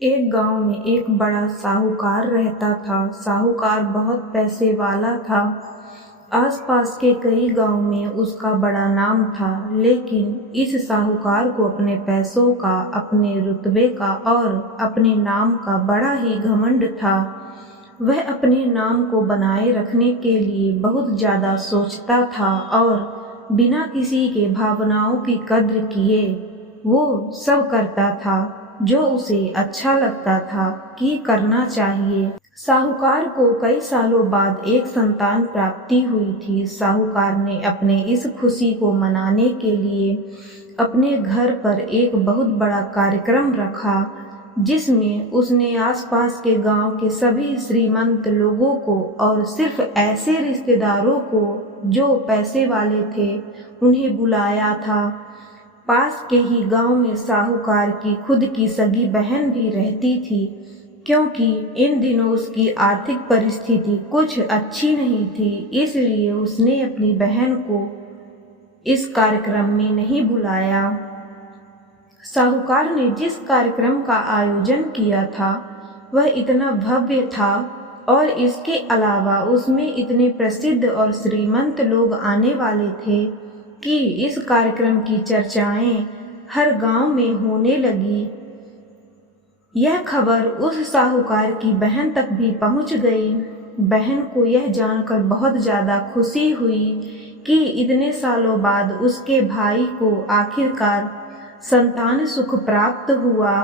एक गांव में एक बड़ा साहूकार रहता था। साहूकार बहुत पैसे वाला था। आसपास के कई गांव में उसका बड़ा नाम था, लेकिन इस साहूकार को अपने पैसों का, अपने रुतबे का और अपने नाम का बड़ा ही घमंड था। वह अपने नाम को बनाए रखने के लिए बहुत ज़्यादा सोचता था और बिना किसी के भावनाओं की कद्र किए वो सब करता था जो उसे अच्छा लगता था कि करना चाहिए। साहूकार को कई सालों बाद एक संतान प्राप्ति हुई थी। साहूकार ने अपने इस खुशी को मनाने के लिए अपने घर पर एक बहुत बड़ा कार्यक्रम रखा, जिसमें उसने आसपास के गांव के सभी श्रीमंत लोगों को और सिर्फ ऐसे रिश्तेदारों को जो पैसे वाले थे उन्हें बुलाया था। पास के ही गांव में साहूकार की खुद की सगी बहन भी रहती थी। क्योंकि इन दिनों उसकी आर्थिक परिस्थिति कुछ अच्छी नहीं थी, इसलिए उसने अपनी बहन को इस कार्यक्रम में नहीं बुलाया। साहूकार ने जिस कार्यक्रम का आयोजन किया था वह इतना भव्य था और इसके अलावा उसमें इतने प्रसिद्ध और श्रीमंत लोग आने वाले थे कि इस कार्यक्रम की चर्चाएं हर गांव में होने लगी। यह खबर उस साहूकार की बहन तक भी पहुंच गई। बहन को यह जानकर बहुत ज़्यादा खुशी हुई कि इतने सालों बाद उसके भाई को आखिरकार संतान सुख प्राप्त हुआ।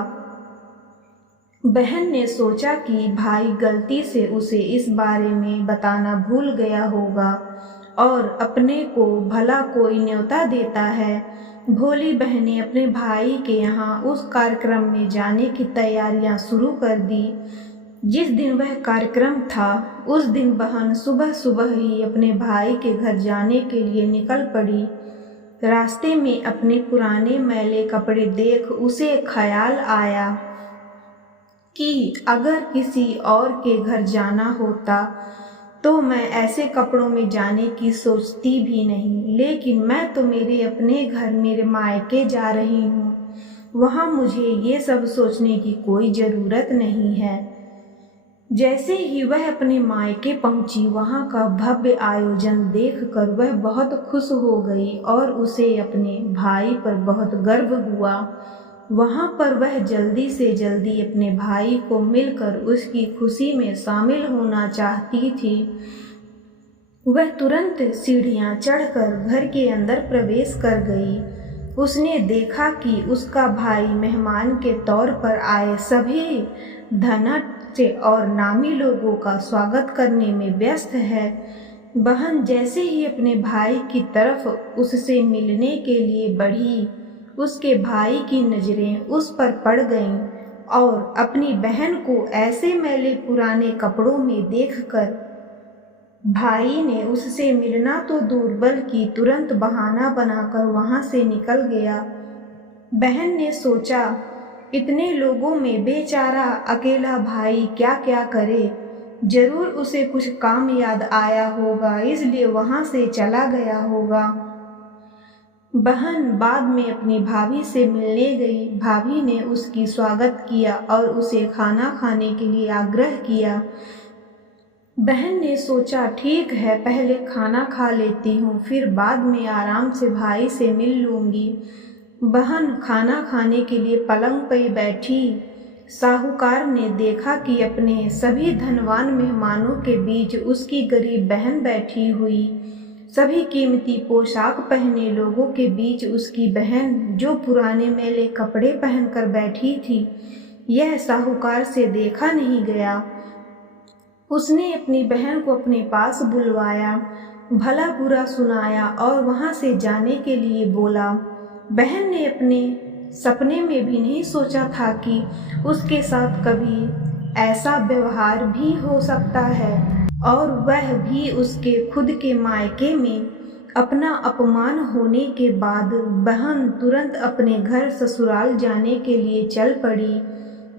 बहन ने सोचा कि भाई गलती से उसे इस बारे में बताना भूल गया होगा और अपने को भला कोई न्योता देता है। भोली बहन ने अपने भाई के यहाँ उस कार्यक्रम में जाने की तैयारियां शुरू कर दी। जिस दिन वह कार्यक्रम था उस दिन बहन सुबह सुबह ही अपने भाई के घर जाने के लिए निकल पड़ी। रास्ते में अपने पुराने मैले कपड़े देख उसे ख्याल आया कि अगर किसी और के घर जाना होता तो मैं ऐसे कपड़ों में जाने की सोचती भी नहीं, लेकिन मैं तो मेरे अपने घर, मेरे मायके जा रही हूँ। वहाँ मुझे ये सब सोचने की कोई ज़रूरत नहीं है। जैसे ही वह अपने मायके पहुंची, वहां का भव्य आयोजन देखकर वह बहुत खुश हो गई और उसे अपने भाई पर बहुत गर्व हुआ। वहां पर वह जल्दी से जल्दी अपने भाई को मिलकर उसकी खुशी में शामिल होना चाहती थी। वह तुरंत सीढ़ियां चढ़कर घर के अंदर प्रवेश कर गई। उसने देखा कि उसका भाई मेहमान के तौर पर आए सभी धनाढ्य और नामी लोगों का स्वागत करने में व्यस्त है। बहन जैसे ही अपने भाई की तरफ उससे मिलने के लिए बढ़ी, उसके भाई की नजरें उस पर पड़ गईं और अपनी बहन को ऐसे मैले पुराने कपड़ों में देखकर भाई ने उससे मिलना तो दूर बल्कि तुरंत बहाना बनाकर वहां से निकल गया। बहन ने सोचा, इतने लोगों में बेचारा अकेला भाई क्या क्या करे, जरूर उसे कुछ काम याद आया होगा, इसलिए वहां से चला गया होगा। बहन बाद में अपनी भाभी से मिलने गई। भाभी ने उसकी स्वागत किया और उसे खाना खाने के लिए आग्रह किया। बहन ने सोचा, ठीक है, पहले खाना खा लेती हूँ, फिर बाद में आराम से भाई से मिल लूँगी। बहन खाना खाने के लिए पलंग पर बैठी। साहूकार ने देखा कि अपने सभी धनवान मेहमानों के बीच उसकी गरीब बहन बैठी हुई। सभी कीमती पोशाक पहने लोगों के बीच उसकी बहन जो पुराने मैले कपड़े पहनकर बैठी थी, यह साहूकार से देखा नहीं गया। उसने अपनी बहन को अपने पास बुलवाया, भला बुरा सुनाया और वहां से जाने के लिए बोला। बहन ने अपने सपने में भी नहीं सोचा था कि उसके साथ कभी ऐसा व्यवहार भी हो सकता है और वह भी उसके खुद के मायके में। अपना अपमान होने के बाद बहन तुरंत अपने घर ससुराल जाने के लिए चल पड़ी।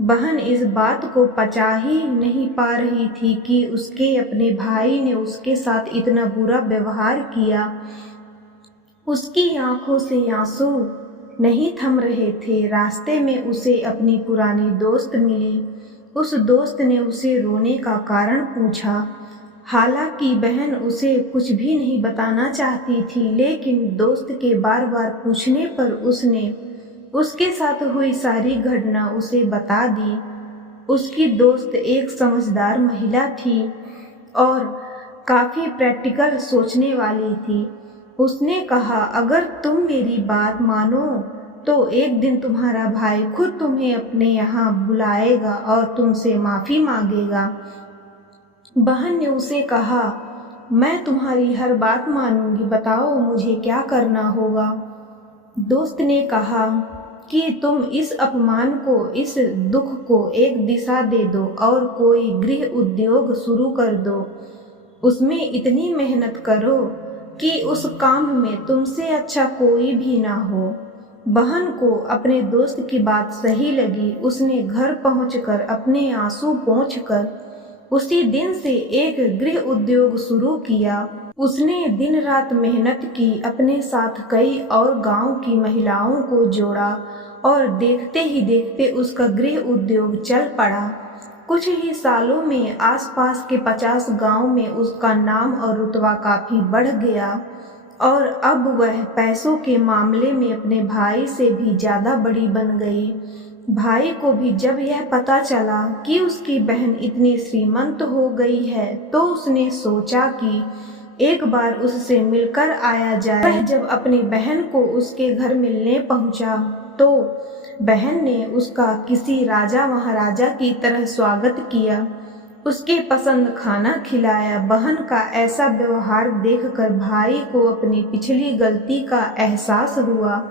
बहन इस बात को पचा ही नहीं पा रही थी कि उसके अपने भाई ने उसके साथ इतना बुरा व्यवहार किया। उसकी आंखों से आंसू नहीं थम रहे थे। रास्ते में उसे अपनी पुरानी दोस्त मिली। उस दोस्त ने उसे रोने का कारण पूछा। हालांकि बहन उसे कुछ भी नहीं बताना चाहती थी, लेकिन दोस्त के बार बार पूछने पर उसने उसके साथ हुई सारी घटना उसे बता दी। उसकी दोस्त एक समझदार महिला थी और काफ़ी प्रैक्टिकल सोचने वाली थी। उसने कहा, अगर तुम मेरी बात मानो तो एक दिन तुम्हारा भाई खुद तुम्हें अपने यहाँ बुलाएगा और तुमसे माफ़ी मांगेगा। बहन ने उसे कहा, मैं तुम्हारी हर बात मानूंगी, बताओ मुझे क्या करना होगा। दोस्त ने कहा कि तुम इस अपमान को, इस दुख को एक दिशा दे दो और कोई गृह उद्योग शुरू कर दो। उसमें इतनी मेहनत करो कि उस काम में तुमसे अच्छा कोई भी ना हो। बहन को अपने दोस्त की बात सही लगी। उसने घर पहुंचकर अपने आंसू पोंछकर उसी दिन से एक गृह उद्योग शुरू किया। उसने दिन रात मेहनत की, अपने साथ कई और गांव की महिलाओं को जोड़ा और देखते ही देखते उसका गृह उद्योग चल पड़ा। कुछ ही सालों में आसपास के 50 गांव में उसका नाम और रुतबा काफ़ी बढ़ गया और अब वह पैसों के मामले में अपने भाई से भी ज़्यादा बड़ी बन गई। भाई को भी जब यह पता चला कि उसकी बहन इतनी श्रीमंत हो गई है तो उसने सोचा कि एक बार उससे मिलकर आया जाए। वह जब अपनी बहन को उसके घर मिलने पहुंचा तो बहन ने उसका किसी राजा महाराजा की तरह स्वागत किया, उसके पसंद खाना खिलाया। बहन का ऐसा व्यवहार देखकर भाई को अपनी पिछली गलती का एहसास हुआ,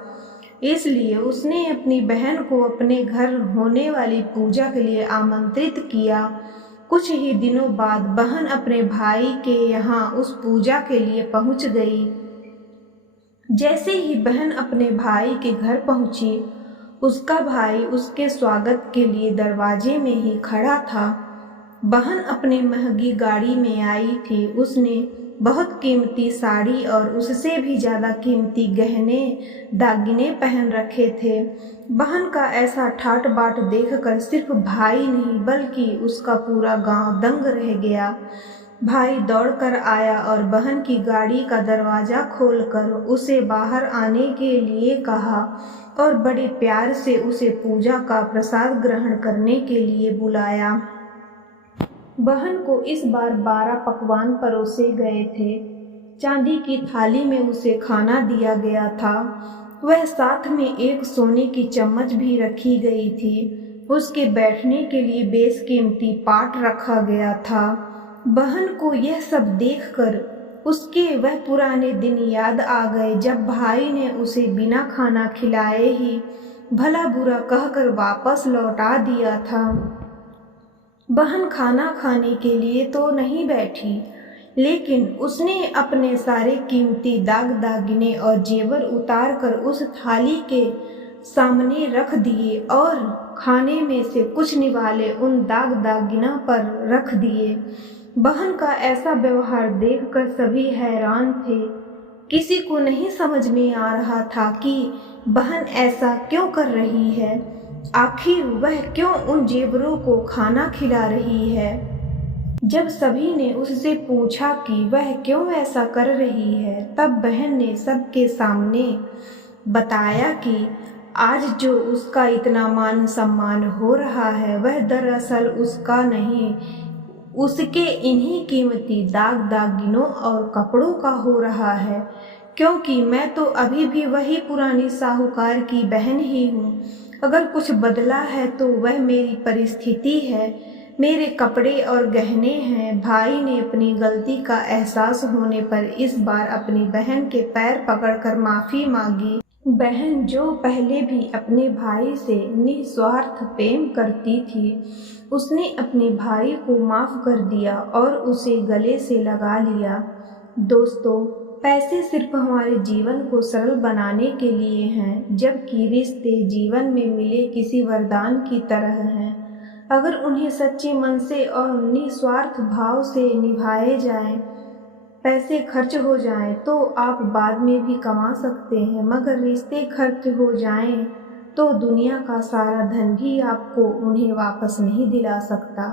इसलिए उसने अपनी बहन को अपने घर होने वाली पूजा के लिए आमंत्रित किया। कुछ ही दिनों बाद बहन अपने भाई के यहाँ उस पूजा के लिए पहुँच गई। जैसे ही बहन अपने भाई के घर पहुंची, उसका भाई उसके स्वागत के लिए दरवाजे में ही खड़ा था। बहन अपनी महंगी गाड़ी में आई थी। उसने बहुत कीमती साड़ी और उससे भी ज़्यादा कीमती गहने दागिने पहन रखे थे। बहन का ऐसा ठाट बाट देखकर सिर्फ भाई नहीं बल्कि उसका पूरा गांव दंग रह गया। भाई दौड़कर आया और बहन की गाड़ी का दरवाज़ा खोलकर उसे बाहर आने के लिए कहा और बड़े प्यार से उसे पूजा का प्रसाद ग्रहण करने के लिए बुलाया। बहन को इस बार 12 पकवान परोसे गए थे। चांदी की थाली में उसे खाना दिया गया था। वह साथ में एक सोने की चम्मच भी रखी गई थी। उसके बैठने के लिए बेशकीमती पाट रखा गया था। बहन को यह सब देखकर उसके वह पुराने दिन याद आ गए जब भाई ने उसे बिना खाना खिलाए ही भला बुरा कहकर वापस लौटा दिया था। बहन खाना खाने के लिए तो नहीं बैठी, लेकिन उसने अपने सारे कीमती दाग दागिने और जेवर उतार कर उस थाली के सामने रख दिए और खाने में से कुछ निवाले उन दाग दागिना पर रख दिए। बहन का ऐसा व्यवहार देखकर सभी हैरान थे। किसी को नहीं समझ में आ रहा था कि बहन ऐसा क्यों कर रही है। आखिर वह क्यों उन जेवरों को खाना खिला रही है। जब सभी ने उससे पूछा कि वह क्यों ऐसा कर रही है, तब बहन ने सबके सामने बताया कि आज जो उसका इतना मान सम्मान हो रहा है वह दरअसल उसका नहीं, उसके इन्हीं कीमती दाग दागिनों और कपड़ों का हो रहा है। क्योंकि मैं तो अभी भी वही पुरानी साहूकार की बहन ही हूँ। अगर कुछ बदला है तो वह मेरी परिस्थिति है, मेरे कपड़े और गहने हैं। भाई ने अपनी गलती का एहसास होने पर इस बार अपनी बहन के पैर पकड़कर माफ़ी मांगी। बहन जो पहले भी अपने भाई से निस्वार्थ प्रेम करती थी, उसने अपने भाई को माफ़ कर दिया और उसे गले से लगा लिया। दोस्तों, पैसे सिर्फ हमारे जीवन को सरल बनाने के लिए हैं, जबकि रिश्ते जीवन में मिले किसी वरदान की तरह हैं। अगर उन्हें सच्चे मन से और निस्वार्थ भाव से निभाए जाएं, पैसे खर्च हो जाएं तो आप बाद में भी कमा सकते हैं, मगर रिश्ते खर्च हो जाएं तो दुनिया का सारा धन भी आपको उन्हें वापस नहीं दिला सकता।